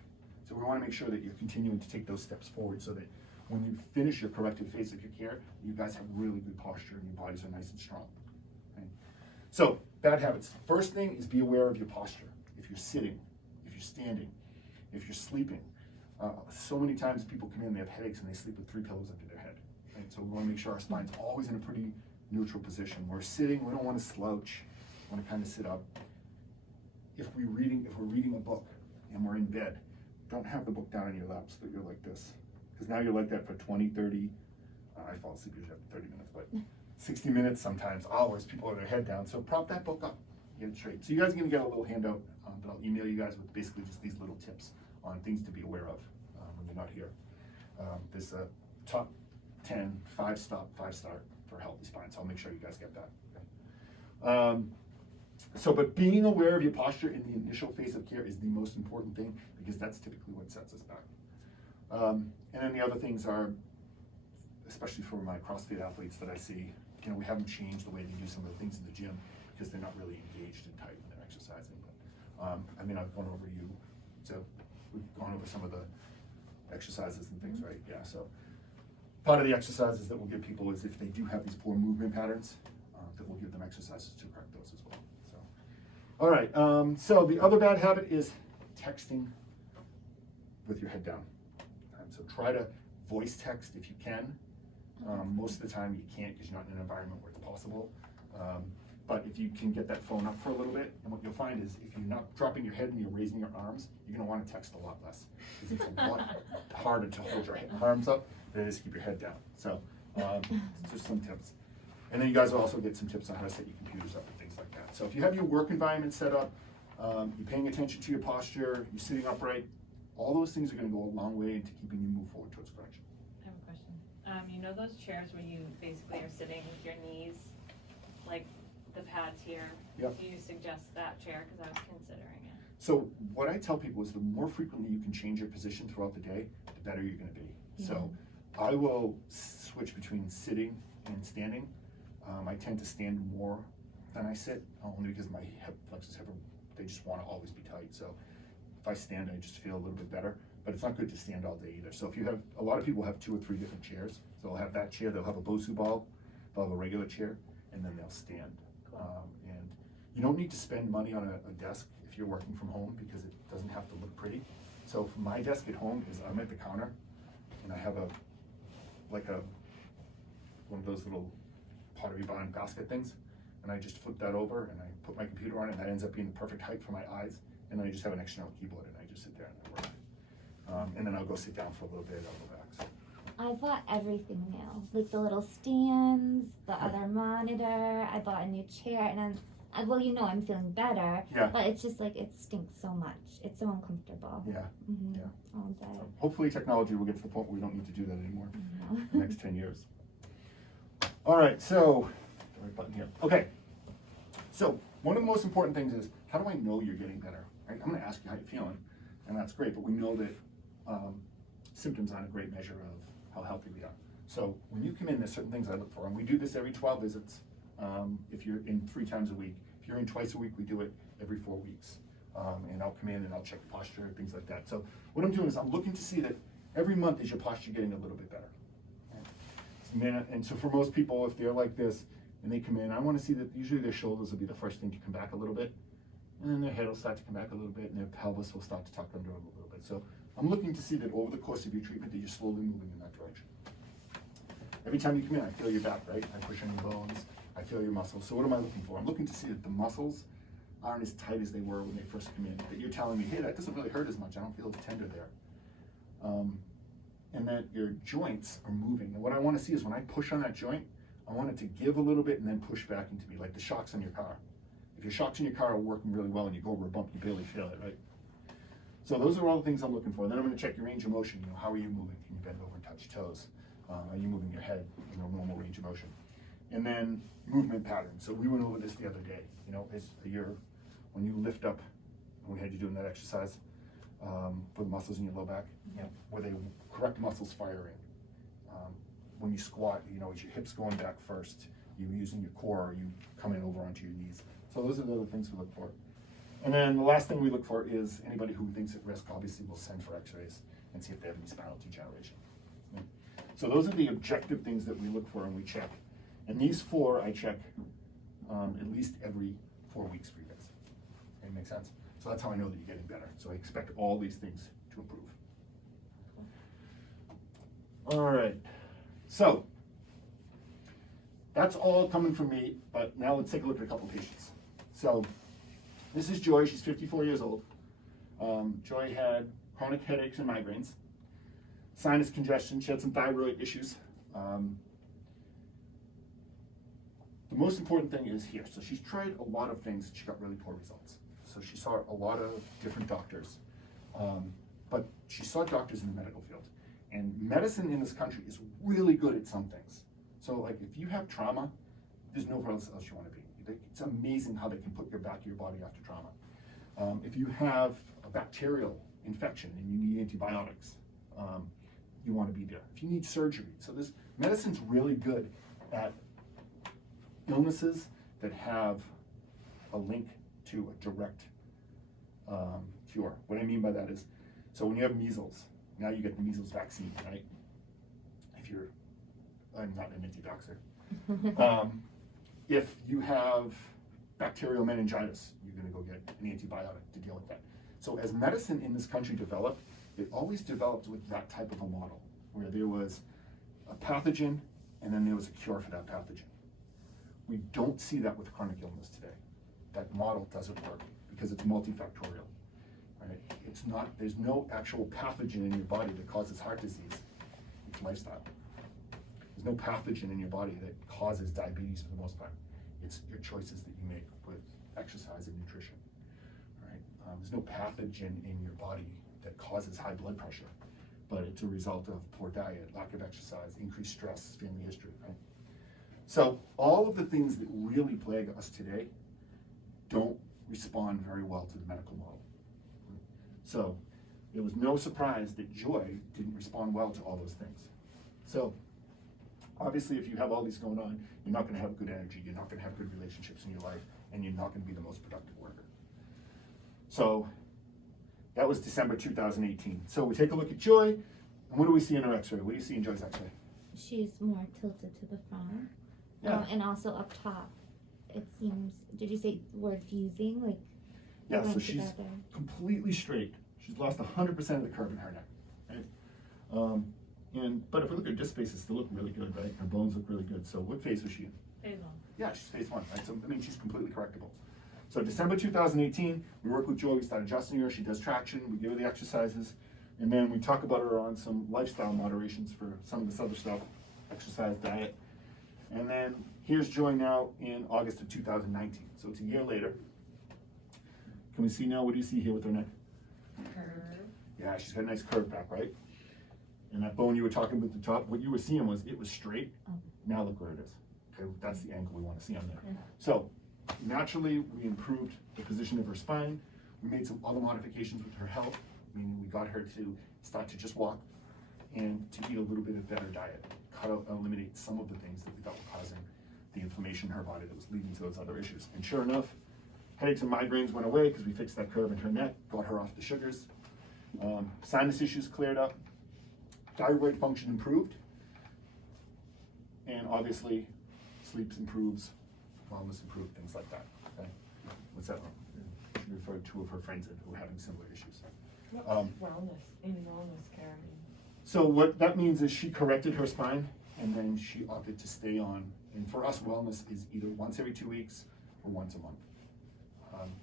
So we wanna make sure that you're continuing to take those steps forward so that when you finish your corrective phase of your care, you guys have really good posture and your bodies are nice and strong. Okay? So, bad habits. First thing is be aware of your posture. If you're sitting, if you're standing, if you're sleeping. So many times people come in, they have headaches and they sleep with 3 pillows under their head. Right? So we wanna make sure our spine's always in a pretty neutral position. When we're sitting, we don't wanna slouch, we wanna kinda sit up. If we're reading a book and we're in bed, don't have the book down in your lap so that you're like this. Because now you're like that for 20, 30, I fall asleep usually after 30 minutes, but 60 minutes sometimes, hours, people have their head down. So prop that book up, get it straight. So you guys are gonna get a little handout that I'll email you guys with basically just these little tips on things to be aware of when you're not here. There's a top 10, 5-star for healthy spine, so I'll make sure you guys get that. Okay? But being aware of your posture in the initial phase of care is the most important thing because that's typically what sets us back. And then the other things are, especially for my CrossFit athletes that I see, we haven't changed the way they do some of the things in the gym because they're not really engaged and tight when they're exercising. But, I've gone over we've gone over some of the exercises and things, right? Yeah, so part of the exercises that we'll give people is if they do have these poor movement patterns, that we'll give them exercises to correct those as well. So, all right, so the other bad habit is texting with your head down. So try to voice text if you can. Most of the time you can't because you're not in an environment where it's possible. But if you can get that phone up for a little bit, and what you'll find is if you're not dropping your head and you're raising your arms, you're gonna wanna text a lot less. Because it's a lot harder to hold your arms up than it is to keep your head down. So just some tips. And then you guys will also get some tips on how to set your computers up and things like that. So if you have your work environment set up, you're paying attention to your posture, you're sitting upright, all those things are gonna go a long way into keeping you move forward towards correction. I have a question. You know those chairs where you basically are sitting with your knees, like the pads here? Yep. Do you suggest that chair? Because I was considering it. So what I tell people is the more frequently you can change your position throughout the day, the better you're gonna be. So I will switch between sitting and standing. I tend to stand more than I sit, only because my hip flexors they just wanna always be tight. So if I stand, I just feel a little bit better, but it's not good to stand all day either. So if you have, a lot of people have 2 or 3 different chairs. So they'll have that chair, they'll have a Bosu ball, they'll have a regular chair, and then they'll stand. And you don't need to spend money on a desk if you're working from home because it doesn't have to look pretty. So for my desk at home is I'm at the counter and I have one of those little Pottery Barn basket things, and I just flip that over and I put my computer on it, and that ends up being the perfect height for my eyes. And then I just have an external keyboard and I just sit there and I work. And then I'll go sit down for a little bit, I'll go back. So. I bought everything new, like the little stands, the other monitor. I bought a new chair, and I'm feeling better. Yeah. But it's just like it stinks so much. It's so uncomfortable. Yeah. Mm-hmm. Yeah. All day. So hopefully technology will get to the point where we don't need to do that anymore in the next 10 years. All right, so, the right button here. Okay, so one of the most important things is, how do I know you're getting better? Right? I'm gonna ask you how you're feeling, and that's great, but we know that symptoms aren't a great measure of how healthy we are. So when you come in, there's certain things I look for, and we do this every 12 visits. If you're in 3 times a week. If you're in twice a week, we do it every 4 weeks. And I'll come in and I'll check posture, things like that. So what I'm doing is I'm looking to see that every month is your posture getting a little bit better. Right? And so for most people, if they're like this and they come in, I want to see that usually their shoulders will be the first thing to come back a little bit, and then their head will start to come back a little bit, and their pelvis will start to tuck under a little bit. So I'm looking to see that over the course of your treatment that you're slowly moving in that direction. Every time you come in, I feel your back, right? I push on your bones, I feel your muscles. So what am I looking for? I'm looking to see that the muscles aren't as tight as they were when they first come in, that you're telling me, hey, that doesn't really hurt as much, I don't feel as tender there. And that your joints are moving. And what I want to see is when I push on that joint, I want it to give a little bit and then push back into me, like the shocks in your car. If your shocks in your car are working really well and you go over a bump, you barely feel it, right? So those are all the things I'm looking for. Then I'm going to check your range of motion. How are you moving? Can you bend over and touch toes? Are you moving your head in a normal range of motion? And then movement patterns. So we went over this the other day. When you lift up, and we had you doing that exercise for the muscles in your low back, where they correct muscles firing. When you squat, is your hips going back first? You using your core, or you coming over onto your knees? So those are the other things we look for. And then the last thing we look for is anybody who thinks at risk, obviously we'll send for x-rays and see if they have any spinal degeneration. Yeah. So those are the objective things that we look for and we check. And these 4 I check at least every 4 weeks for you guys. Okay, make sense? So that's how I know that you're getting better. So I expect all these things to improve. All right, so that's all coming from me, but now let's take a look at a couple of patients. So this is Joy, she's 54 years old. Joy had chronic headaches and migraines, sinus congestion, she had some thyroid issues. The most important thing is here. So she's tried a lot of things and she got really poor results. So she saw a lot of different doctors, but she saw doctors in the medical field. And medicine in this country is really good at some things. So like if you have trauma, there's nowhere else you want to be. It's amazing how they can put your back of your body after trauma. If you have a bacterial infection and you need antibiotics, you want to be there. If you need surgery, so this medicine's really good at illnesses that have a link to a direct cure. What I mean by that is, so when you have measles, now you get the measles vaccine, right? If you're, I'm not an anti-vaxxer. If you have bacterial meningitis, you're gonna go get an antibiotic to deal with that. So as medicine in this country developed, it always developed with that type of a model, where there was a pathogen and then there was a cure for that pathogen. We don't see that with chronic illness today. That model doesn't work because it's multifactorial, right? It's not, there's no actual pathogen in your body that causes heart disease. It's lifestyle. There's no pathogen in your body that causes diabetes for the most part. It's your choices that you make with exercise and nutrition, right? There's no pathogen in your body that causes high blood pressure, but it's a result of poor diet, lack of exercise, increased stress, family history, right? So all of the things that really plague us today don't respond very well to the medical model. So it was no surprise that Joy didn't respond well to all those things. So obviously if you have all these going on, you're not gonna have good energy, you're not gonna have good relationships in your life, and you're not gonna be the most productive worker. So that was December 2018. So we take a look at Joy, and what do we see in her x-ray? What do you see in Joy's x-ray? She's more tilted to the front. Yeah. And also up top, it seems, did you say the word fusing? Like, Yeah, they so went she's together. completely straight. She's lost 100% of the curve in her neck, right? But if we look at disc spaces, they look really good, right? Her bones look really good. So what phase was she in? Phase 1. Yeah, she's phase 1, right? So, I mean, she's completely correctable. So December 2018, we work with Joy, we start adjusting her, she does traction, we give her the exercises, and then we talk about her on some lifestyle moderations for some of this other stuff, exercise, diet. And then here's Joy now in August of 2019. So it's a year later. Can we see now, what do you see here with her neck? Curve. Yeah, she's got a nice curve back, right? And that bone you were talking about at the top, what you were seeing was it was straight. Oh. Now look where it is. Okay, that's the angle we want to see on there. Yeah. So naturally, we improved the position of her spine. We made some other modifications with her health, meaning we got her to start to just walk and to eat a little bit of better diet, cut out, eliminate some of the things that we thought were causing the inflammation in her body that was leading to those other issues. And sure enough, headaches and migraines went away because we fixed that curve in her neck, got her off the sugars. Sinus issues cleared up, thyroid function improved, and obviously sleep improves, wellness improved, things like that. Okay, what's that? She referred to two of her friends who were having similar issues. What's wellness, in wellness care, I mean? So what that means is she corrected her spine, and then she opted to stay on. And for us, wellness is either once every 2 weeks or once a month.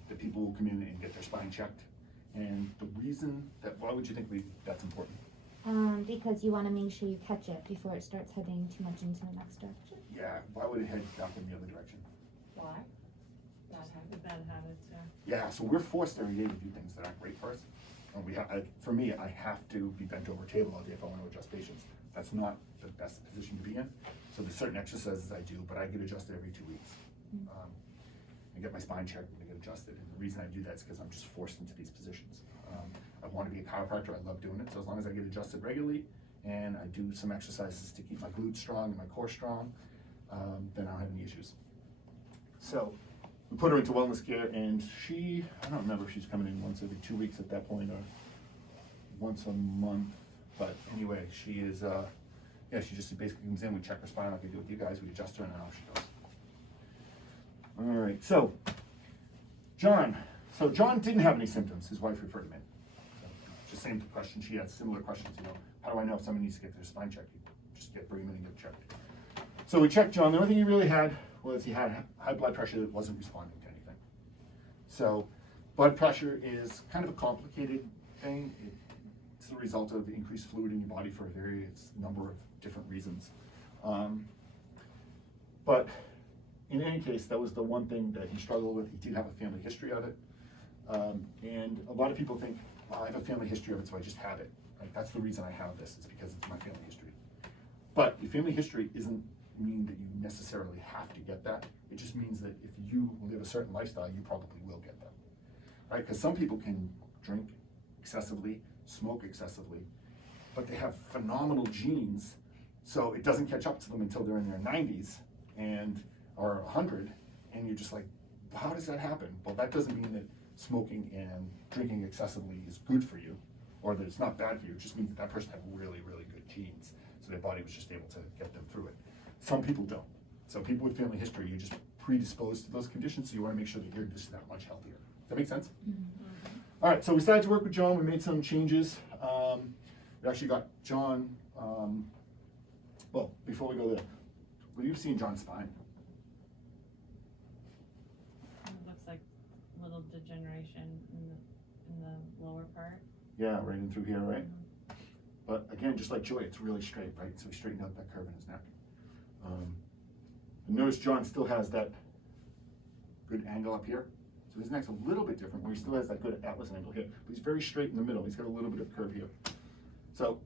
The people will come in and get their spine checked. And the reason that, why would you think that's important? Because you want to make sure you catch it before it starts heading too much into the next direction. Yeah, why would it head back in the other direction? Why? Bad The habit. bad habits, yeah. Yeah, so we're forced every day to do things that aren't great for us. And for me, I have to be bent over a table all day if I want to adjust patients. That's not the best position to be in. So there's certain exercises I do, but I get adjusted every 2 weeks. I get my spine checked and I get adjusted. And the reason I do that is because I'm just forced into these positions. I want to be a chiropractor, I love doing it. So as long as I get adjusted regularly and I do some exercises to keep my glutes strong and my core strong, then I don't have any issues. So we put her into wellness care, and I don't remember if she's coming in once every 2 weeks at that point, or once a month, but anyway, she is, she just basically comes in, we check her spine like we do with you guys, we adjust her, and off she goes. All right, so John didn't have any symptoms, his wife referred him in. So, just same question, she had similar questions, how do I know if someone needs to get their spine checked? You just bring him in and get checked. So we checked John, the only thing he really had was he had high blood pressure that wasn't responding to anything. So blood pressure is kind of a complicated thing. It's the result of increased fluid in your body for a various number of different reasons. But in any case, that was the one thing that he struggled with. He did have a family history of it. And a lot of people think, oh, I have a family history of it, so I just have it. Right? That's the reason I have this, is because it's my family history. But your family history doesn't mean that you necessarily have to get that. It just means that if you live a certain lifestyle, you probably will get that. Right? Because some people can drink excessively, smoke excessively, but they have phenomenal genes, so it doesn't catch up to them until they're in their 90s or 100, and you're just like, well, how does that happen? Well, that doesn't mean that smoking and drinking excessively is good for you, or that it's not bad for you. It just means that person had really, really good genes, so their body was just able to get them through it. Some people don't. So people with family history, you're just predisposed to those conditions, so you want to make sure that you're just that much healthier. Does that make sense? Mm-hmm. All right, so we started to work with John. We made some changes. We actually got John, well, before we go there, what do you see in John's spine? It looks like a little degeneration in the lower part. Yeah, right in through here, right? Mm-hmm. But again, just like Joy, it's really straight, right? So we straightened out that curve in his neck. And notice John still has that good angle up here. So his neck's a little bit different, where he still has that good atlas angle here. But he's very straight in the middle. He's got a little bit of curve here. So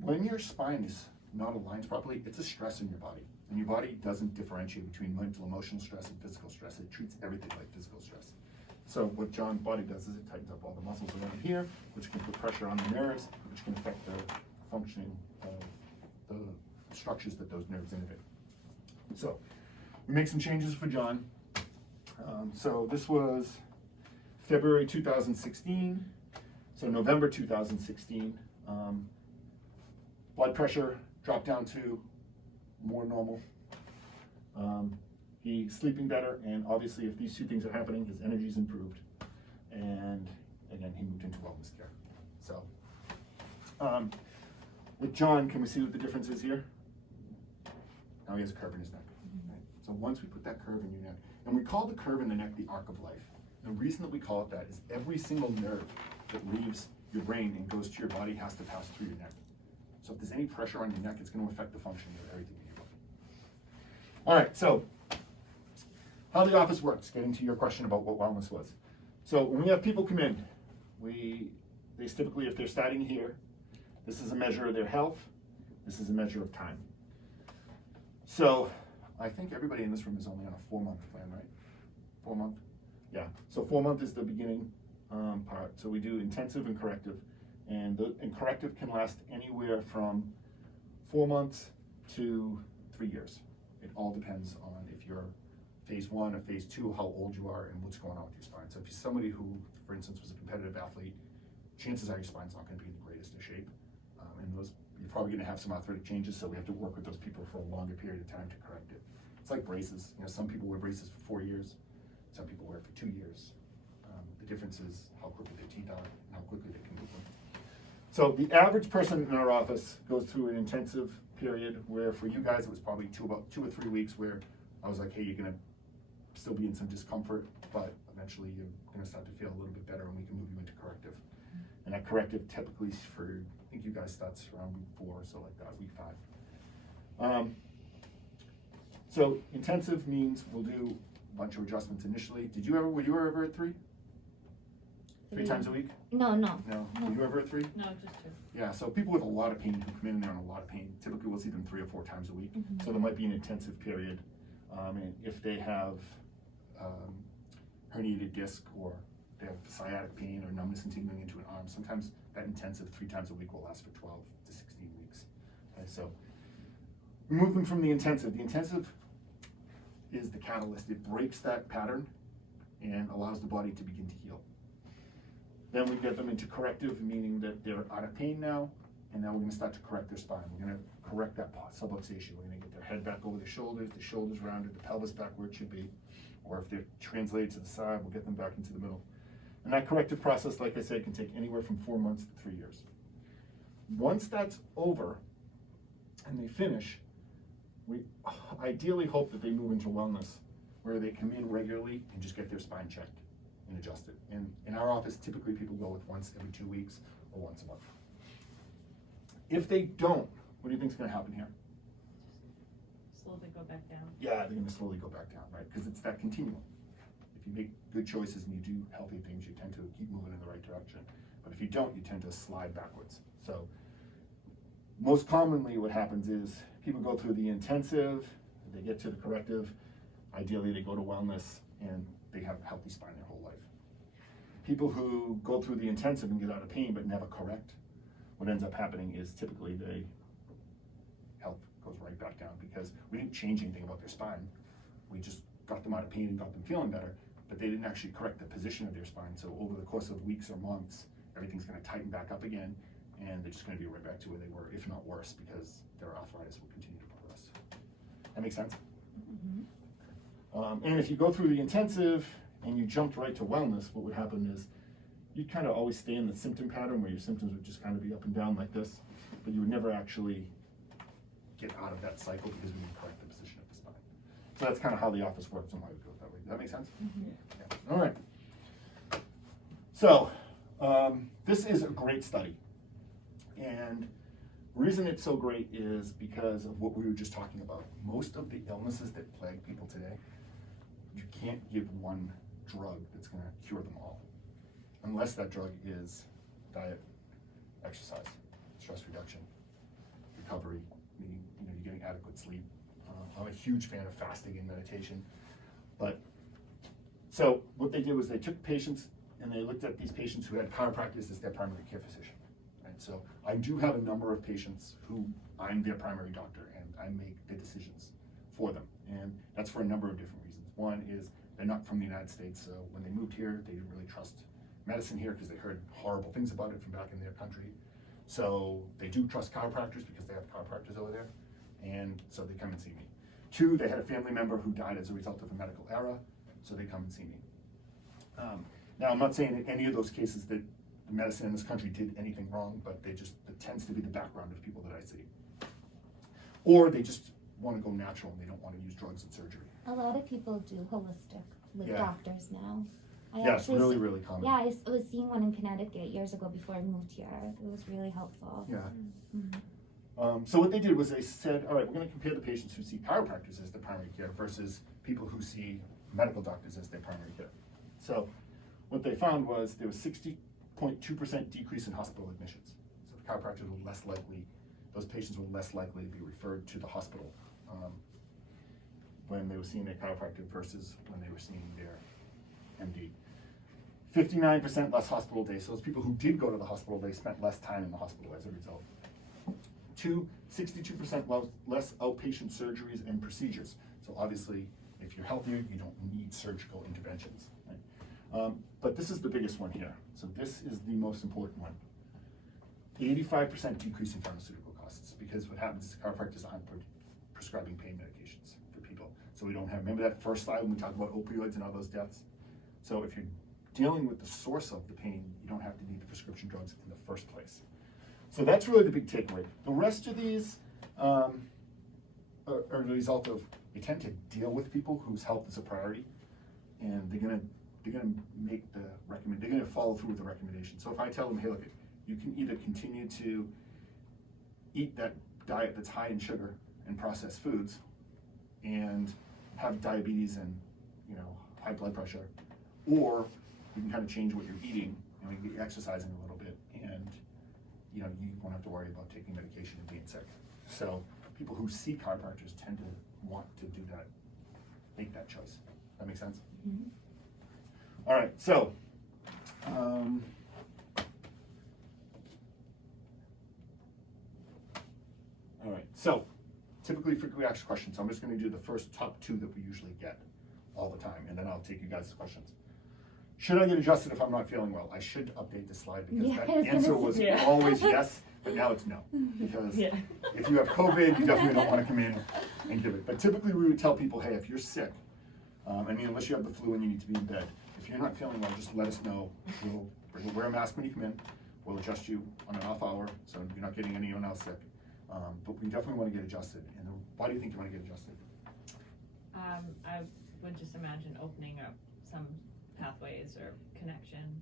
when your spine is not aligned properly, it's a stress in your body. And your body doesn't differentiate between mental, emotional stress and physical stress. It treats everything like physical stress. So what John's body does is it tightens up all the muscles around here, which can put pressure on the nerves, which can affect the functioning of the structures that those nerves innervate. So we make some changes for John. So this was February 2016. So November 2016, blood pressure dropped down to more normal. He's sleeping better, and obviously if these two things are happening, his energy's improved. And again, he moved into wellness care. So with John, can we see what the difference is here? Now he has a curve in his neck. Right? So once we put that curve in your neck, and we call the curve in the neck the arc of life. The reason that we call it that is every single nerve that leaves your brain and goes to your body has to pass through your neck. So if there's any pressure on your neck, it's going to affect the functioning of everything in your body. All right, so how the office works, getting to your question about what wellness was. So when we have people come in, they typically, if they're starting here, this is a measure of their health, this is a measure of time. So I think everybody in this room is only on a 4-month plan, right? 4 month? Yeah, so 4 month is the beginning part. So we do intensive and corrective. And corrective can last anywhere from 4 months to 3 years. It all depends on if you're phase 1 or phase 2, how old you are, and what's going on with your spine. So if you're somebody who, for instance, was a competitive athlete, chances are your spine's not going to be in the greatest of shape. And you're probably going to have some arthritic changes, so we have to work with those people for a longer period of time to correct it. It's like braces. Some people wear braces for 4 years, some people wear it for 2 years. The difference is how quickly their teeth are and how quickly they can move them. So the average person in our office goes through an intensive period where for you guys it was probably about 2 or 3 weeks where I was like, hey, you're going to still be in some discomfort, but eventually you're going to start to feel a little bit better and we can move you into corrective. And that corrective typically for, I think you guys starts around week 4 or so like that, week 5. So intensive means we'll do a bunch of adjustments initially. Were you ever at 3? 3 times a week? No. No. Were you ever at 3? No, just 2. Yeah, so people with a lot of pain who come in there in a lot of pain, typically we'll see them 3 or 4 times a week. Mm-hmm. So there might be an intensive period. And if they have herniated disc or they have sciatic pain or numbness and tingling into an arm, sometimes that intensive 3 times a week will last for 12 to 16 weeks. Okay, so we move them from the intensive. The intensive is the catalyst. It breaks that pattern and allows the body to begin to heal. Then we get them into corrective, meaning that they're out of pain now, and now we're gonna start to correct their spine. We're gonna correct that subluxation. We're gonna get their head back over the shoulders rounded, the pelvis back where it should be. Or if they're translated to the side, we'll get them back into the middle. And that corrective process, like I said, can take anywhere from 4 months to 3 years. Once that's over and they finish, we ideally hope that they move into wellness, where they come in regularly and just get their spine checked and adjusted. And in our office, typically people go with once every 2 weeks or once a month. If they don't, what do you think is going to happen here? Slowly go back down. Yeah, they're going to slowly go back down, right? Because it's that continuum. If you make good choices and you do healthy things, you tend to keep moving in the right direction. But if you don't, you tend to slide backwards. So most commonly what happens is people go through the intensive, they get to the corrective, ideally they go to wellness, and they have a healthy spine their whole life. People who go through the intensive and get out of pain but never correct, what ends up happening is typically their health goes right back down because we didn't change anything about their spine. We just got them out of pain and got them feeling better, but they didn't actually correct the position of their spine. So over the course of weeks or months, everything's going to tighten back up again, and they're just going to be right back to where they were, if not worse, because their arthritis will continue to progress. That makes sense? And if you go through the intensive and you jumped right to wellness, what would happen is you'd kind of always stay in the symptom pattern where your symptoms would just kind of be up and down like this, but you would never actually get out of that cycle because we didn't correct the position of the spine. So that's kind of how the office works and why we go that way. Does that make sense? Yeah. All right. So this is a great study. And the reason it's so great is because of what we were just talking about. Most of the illnesses that plague people today, you can't give one drug that's going to cure them all, unless that drug is diet, exercise, stress reduction, recovery, meaning you're getting adequate sleep. I'm a huge fan of fasting and meditation. But so what they did was they took patients and they looked at these patients who had chiropractors as their primary care physician. Right? So I do have a number of patients who I'm their primary doctor and I make the decisions for them. And that's for a number of different reasons. One is they're not from the United States, so when they moved here, they didn't really trust medicine here because they heard horrible things about it from back in their country. So they do trust chiropractors because they have chiropractors over there, and so they come and see me. Two, they had a family member who died as a result of a medical error, so they come and see me. Now, I'm not saying in any of those cases that the medicine in this country did anything wrong, but it tends to be the background of people that I see. Or they just want to go natural and they don't want to use drugs and surgery. A lot of people do holistic with Yeah. doctors now. Yeah, it's really, really common. Yeah, I was seeing one in Connecticut years ago before I moved here. It was really helpful. Yeah. Mhm. So what they did was they said, all right, we're going to compare the patients who see chiropractors as their primary care versus people who see medical doctors as their primary care. So what they found was there was 60.2% decrease in hospital admissions. So the chiropractors were less likely, those patients were less likely to be referred to the hospital when they were seeing their chiropractor versus when they were seeing their MD. 59% less hospital days. So those people who did go to the hospital, they spent less time in the hospital as a result. 62% less outpatient surgeries and procedures. So obviously, if you're healthier, you don't need surgical interventions. Right? But this is the biggest one here. So this is the most important one. 85% decrease in pharmaceutical costs, because what happens is chiropractors aren't prescribing pain medications for people. So we don't have, remember that first slide when we talked about opioids and all those deaths? So if you're dealing with the source of the pain, you don't have to need the prescription drugs in the first place. So that's really the big takeaway. The rest of these are the result of, we tend to deal with people whose health is a priority, and they're gonna make the they're gonna follow through with the recommendation. So if I tell them, hey, look, you can either continue to eat that diet that's high in sugar and processed foods, and have diabetes and high blood pressure, or you can kind of change what you're eating and we can get you exercising a little bit, and you won't have to worry about taking medication and being sick. So people who see chiropractors tend to want to do that, make that choice. That makes sense? Mhm. All right, so typically frequently asked questions. So I'm just gonna do the first top 2 that we usually get all the time, and then I'll take you guys' questions. Should I get adjusted if I'm not feeling well? I should update the slide because Yeah, that I was gonna answer say. was Yeah. always yes, but now it's no. Because Yeah. if you have COVID, you definitely don't want to come in and give it. But typically we would tell people, hey, if you're sick, I mean, unless you have the flu and you need to be in bed, if you're not feeling well, just let us know. We'll wear a mask when you come in. We'll adjust you on an off hour, so you're not getting anyone else sick. But we definitely want to get adjusted. And why do you think you want to get adjusted? I would just imagine opening up some pathways or connection.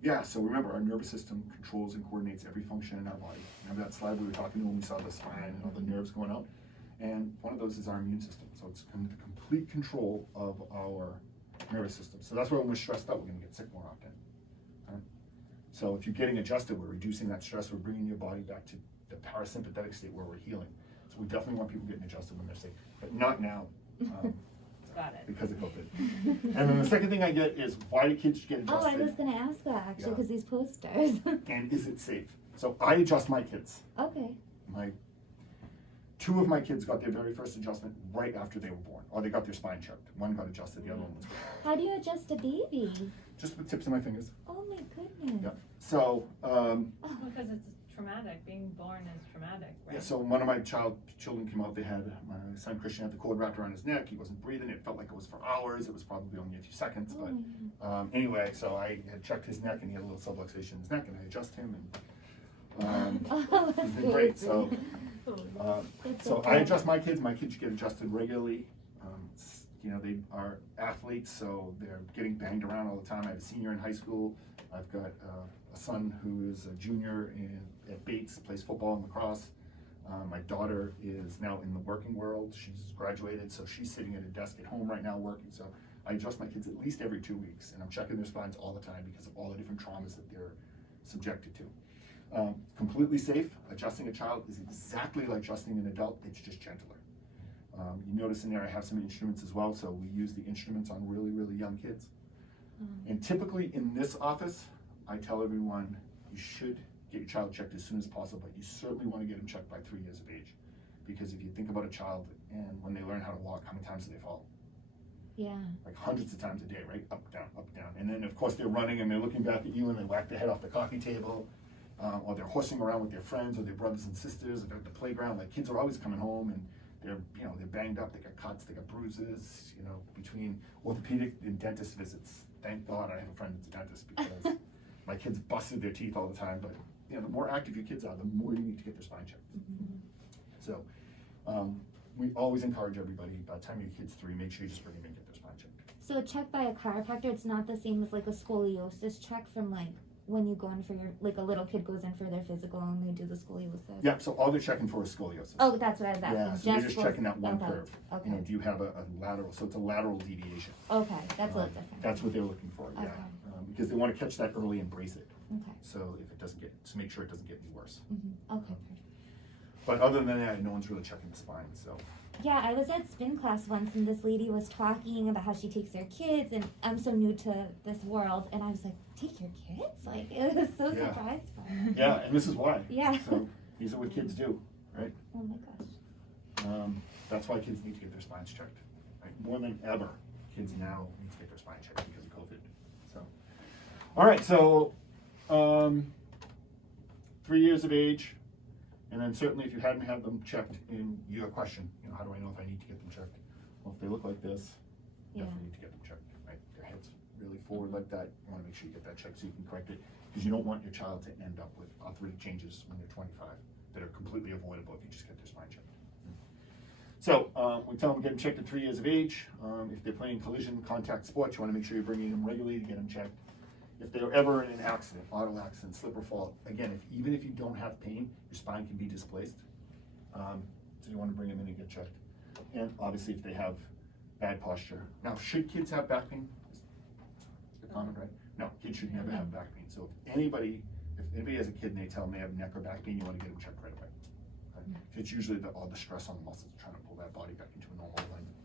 Yeah, so remember, our nervous system controls and coordinates every function in our body. Remember that slide we were talking to when we saw the spine and all the nerves going out? And one of those is our immune system. So it's under the complete control of our nervous system. So that's why when we're stressed out, we're gonna get sick more often. Right? So if you're getting adjusted, we're reducing that stress, we're bringing your body back to the parasympathetic state where we're healing. So we definitely want people getting adjusted when they're sick, but not now. Got it. Because of COVID. And then the second thing I get is, why do kids get Oh, I adjusted? was gonna ask that actually, Yeah. because these posters. And is it safe? So I adjust my kids. Okay. Two of my kids got their very first adjustment right after they were born, or they got their spine checked. One got adjusted, the other one was good. How do you adjust a baby? Just with tips of my fingers. Oh my goodness. Yeah. So, Because it's traumatic. Being born is traumatic, right? yeah, so one of my children came out, they had, my son Christian had the cord wrapped around his neck, he wasn't breathing, it felt like it was for hours, it was probably only a few seconds, Oh but my God. anyway, so I had checked his neck and he had a little subluxation in his neck, and I adjust him, and Oh, that's he's been great, crazy. so. That's So okay. I adjust my kids get adjusted regularly. You know, they are athletes, so they're getting banged around all the time. I have a senior in high school. I've got a son who is a junior at Bates, plays football and lacrosse. My daughter is now in the working world. She's graduated, so she's sitting at a desk at home right now working. So I adjust my kids at least every 2 weeks, and I'm checking their spines all the time because of all the different traumas that they're subjected to. Completely safe. Adjusting a child is exactly like adjusting an adult, it's just gentler. You notice in there I have some instruments as well, so we use the instruments on really, really young kids. And typically in this office, I tell everyone you should get your child checked as soon as possible, but you certainly want to get them checked by 3 years of age. Because if you think about a child and when they learn how to walk, how many times do they fall? Yeah. Like hundreds of times a day, right? Up, down, up, down. And then of course they're running and they're looking back at you and they whack their head off the coffee table. Or they're horsing around with their friends or their brothers and sisters, or they're at the playground. Like kids are always coming home and they're banged up, they got cuts, they got bruises, between orthopedic and dentist visits. Thank God I have a friend that's a dentist because my kids busted their teeth all the time, but the more active your kids are, the more you need to get their spine checked. Mm-hmm. So we always encourage everybody, by the time your kid's 3, make sure you just bring them in and get their spine checked. So a check by a chiropractor, it's not the same as like a scoliosis check from like when you go in for your, like a little kid goes in for their physical and they do the scoliosis. Yeah, so all they're checking for is scoliosis. Oh, that's what I was asking. Yeah, so they're just checking that one okay. curve. Okay. Do you have a lateral, so it's a lateral deviation. Okay, that's a little different. That's what they're looking for, yeah. Okay. Because they want to catch that early and brace it. Okay. So if it doesn't to make sure it doesn't get any worse. Mm-hmm. Okay. But other than that, no one's really checking the spine, so. Yeah, I was at spin class once and this lady was talking about how she takes her kids, and I'm so new to this world, and I was like, take your kids? Like, it was so Yeah. surprised by it. Yeah, and this is why. Yeah. So these are what kids do, right? Oh my gosh. That's why kids need to get their spines checked. Right? More than ever, kids now need to get their spine checked because of COVID. So, all right, so 3 years of age, and then certainly if you hadn't had them checked in your question, how do I know if I need to get them checked? Well, if they look like this, Yeah. definitely need to get them checked, right? Their head's really forward like that, you wanna make sure you get that checked so you can correct it, because you don't want your child to end up with arthritic changes when they're 25 that are completely avoidable if you just get their spine checked. So, we tell them get them checked at 3 years of age. If they're playing collision contact sports, you wanna make sure you're bringing them regularly to get them checked. If they're ever in an accident, auto accident, slip or fall, again, even if you don't have pain, your spine can be displaced. So you want to bring them in and get checked. And obviously if they have bad posture. Now, should kids have back pain? It's common, right? No, kids should never have back pain. So if anybody has a kid and they tell them they have neck or back pain, you want to get them checked right away. Okay? It's usually all the stress on the muscles trying to pull that body back into a normal alignment.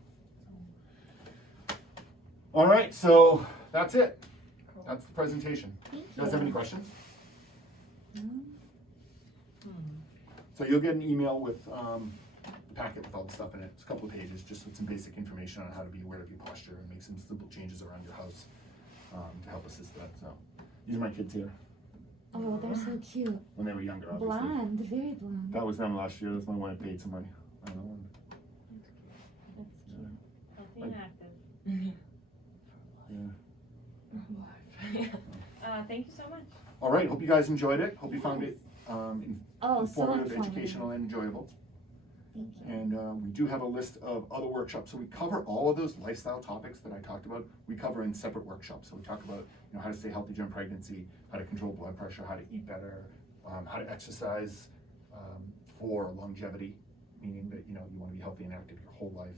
All right, so that's it. Cool. That's the presentation. Thank You guys have you. any questions? No? So you'll get an email with packet with all the stuff in it. It's a couple of pages, just with some basic information on how to be aware of your posture and make some simple changes around your house to help assist that. So these are my kids here Oh, they're so cute. when they were younger, obviously. Blonde, very blonde. That was them last year. That's my one I paid some money. I don't know. That's cute. Healthy and active. Yeah. Thank you so much. All right. Hope you guys enjoyed it. Hope you found it Oh, so informative, informative. educational, and enjoyable. Thank you. And we do have a list of other workshops. So we cover all of those lifestyle topics that I talked about. We cover in separate workshops. So we talk about how to stay healthy during pregnancy, how to control blood pressure, how to eat better, how to exercise for longevity, meaning that you want to be healthy and active your whole life.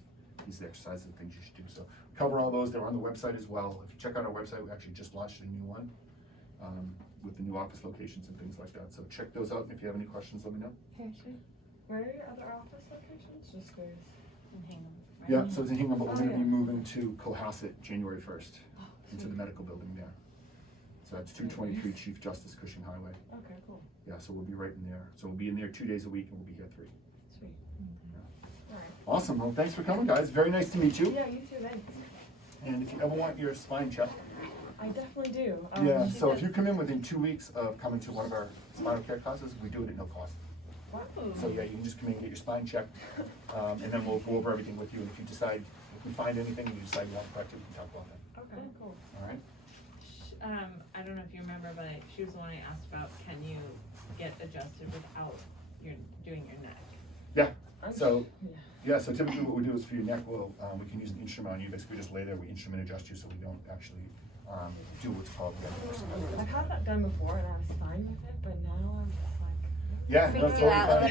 These are the exercises and things you should do. So we cover all those. They're on the website as well. If you check out our website, we actually just launched a new one with the new office locations and things like that. So check those out. And if you have any questions, let me know. Perfect. Where are your other office locations? Just curious. And hang on. Yeah, so it's in Hingham, but we're Oh, gonna be yeah. moving to Cohasset January 1st, Oh, into the sweet. medical building there. So that's 223 Chief Justice Cushing Highway. Okay, cool. Yeah, so we'll be right in there. So we'll be in there 2 days a week and we'll be here 3. Sweet. All right. Awesome, well, thanks for coming, guys. Very nice to meet you. Yeah, you too, thanks. And if you ever want your spine checked, I definitely do. yeah, so if you come in within 2 weeks of coming to one of our spinal care classes, we do it at no cost. Wow. So yeah, you can just come in and get your spine checked, and then we'll go over everything with you. And if you decide, if we find anything, you decide you want to practice, we can talk about that. Okay, cool. All right? I don't know if you remember, but she was the one I asked about, can you get adjusted without doing your neck? Yeah. I'm- So Yeah. yeah, so typically what we do is for your neck, we can use an instrument on you. Basically, we just lay there, we instrument adjust you, so we don't actually do what's called I've had that done before and I was fine with it, but now I'm just like. Yeah, no, Freaks you totally out a fine.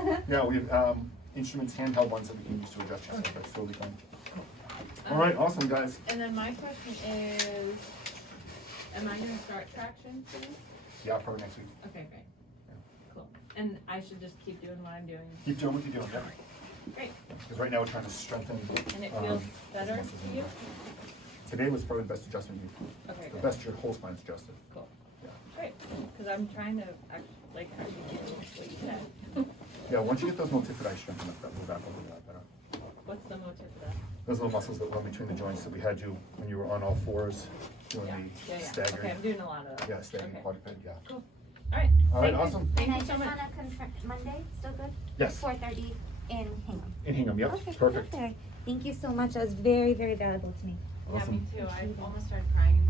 little bit. Yeah, we have instruments, handheld ones that we can use to adjust yourself. Okay. That's totally fine. All right, awesome, guys. And then my question is, am I gonna start traction soon? Yeah, probably next week. Okay, great. Cool. And I should just keep doing what I'm doing? Keep doing what you're doing, yeah. Great. Because right now we're trying to strengthen. And it feels better muscles to in you? the back. Today was probably the best adjustment Okay, the good. best your whole spine's adjusted. Cool. Yeah. Great, because I'm trying to actually do what you said. Yeah, once you get those multifidi strengthened, we'll back over that better. What's the motive for that? Those little muscles that run between the joints that we had you when you were on all fours doing Yeah, the yeah. staggering. Okay, I'm doing a lot of that. Yeah, staggering Okay. quadruped, yeah. Cool. All right. All right, Thank you. awesome. Thank And I you so just much. wanna confirm, Monday, still good? Yes, 4:30 in Hingham. in Hingham, yep, Okay, perfect. Thank you so much. That was very, very valuable to me. Yeah, me Awesome. too. I almost started crying in